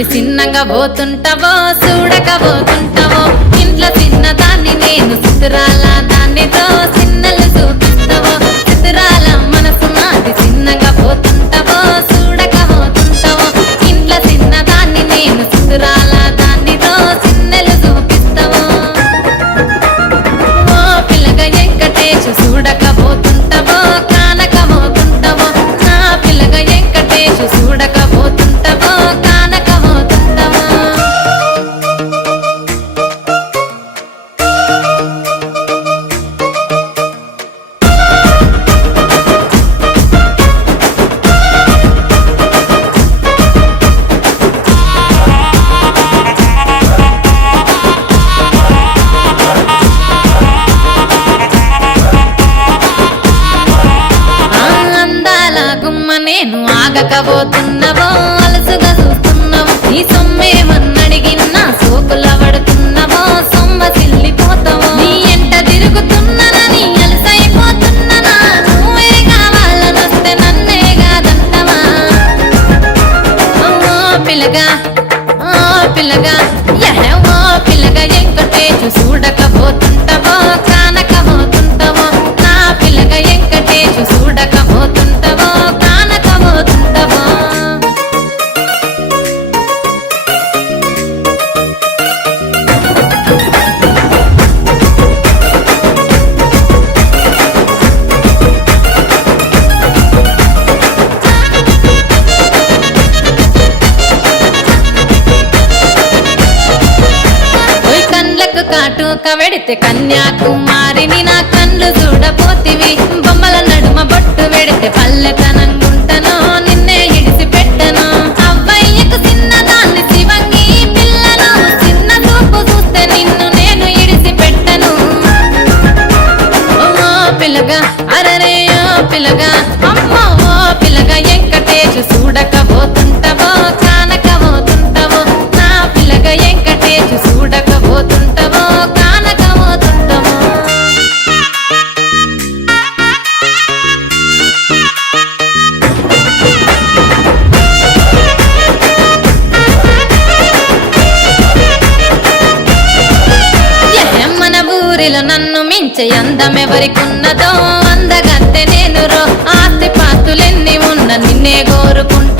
నాది చిన్నగా పోతుంటావో చూడకపోతుంటావో ఇంట్లో చిన్నదాన్ని నేను చిత్రాల దాన్నితో చిన్నలు చూపిస్తావో చిత్రాల మనసు నాది చిన్నగా పోతుంటావో చూడకపోతుంటావో ఇంట్లో చిన్నదాన్ని నేను చిత్రాల దాన్నితో చిన్నలు చూపిస్తావో ఓ పిల్లగా వెంకటేశు చూడకపోతుంటావో కానకపోతుంటావో నా పిల్లగా వెంకటేశు చూడకపోతుంటావో కానకపోతుంటావో అందాల గుమ్మ నేను ఆగకపోతున్నావో అలసుగా చూస్తున్నావో నీ సొమ్మేమన్నడిగిన్నా సోకుల పడుతున్నావో సొమ్మ సిల్లిపోతావో నీ ఎంట తిరుగుతున్నానని అలసైపోతున్నానా నువ్వే కావాలనొస్తే నన్నే కాదంటవా ఓ పిల్లగా ఓ పిల్లగా ఓ పిల్లగా వెంకటేశు చూడకపోతుంటావో కానకపోతుంటావో నా పిల్లగా వెంకటేశు చూడకపోతుంటావో కానకపోతుంటావో ఓయ్ కండ్లకు కాటుక వెడితే కన్యాకుమారిని నా కళ్ళు చూడపోతివి బొమ్మల నడుమ బొట్టు వెడితే పల్లెతనంగుంటను నిన్నే ఇడిసి పెట్టను అవ్వయ్యకు చిన్నదాన్ని శివంగి పిల్లను చిన్న చూపు చూస్తే నిన్ను నేను ఇడిసి పెట్టను ఓ పిల్లగా అరరే ఓ పిల్లగా అమ్మో ఓ పిల్లగా వెంకటేశు చూడకపోతుంటావో కానకపోతుంటావో నా పిల్లగా వెంకటేశు చూడకపోతుంటావో కానకపోతుంటావో మన ఊరిలో నన్ను మించే అందమెవరికున్నదో అందగత్తె నేను రో ఆస్తి పాస్తులెన్ని ఉన్న నిన్నే కోరుకుంటా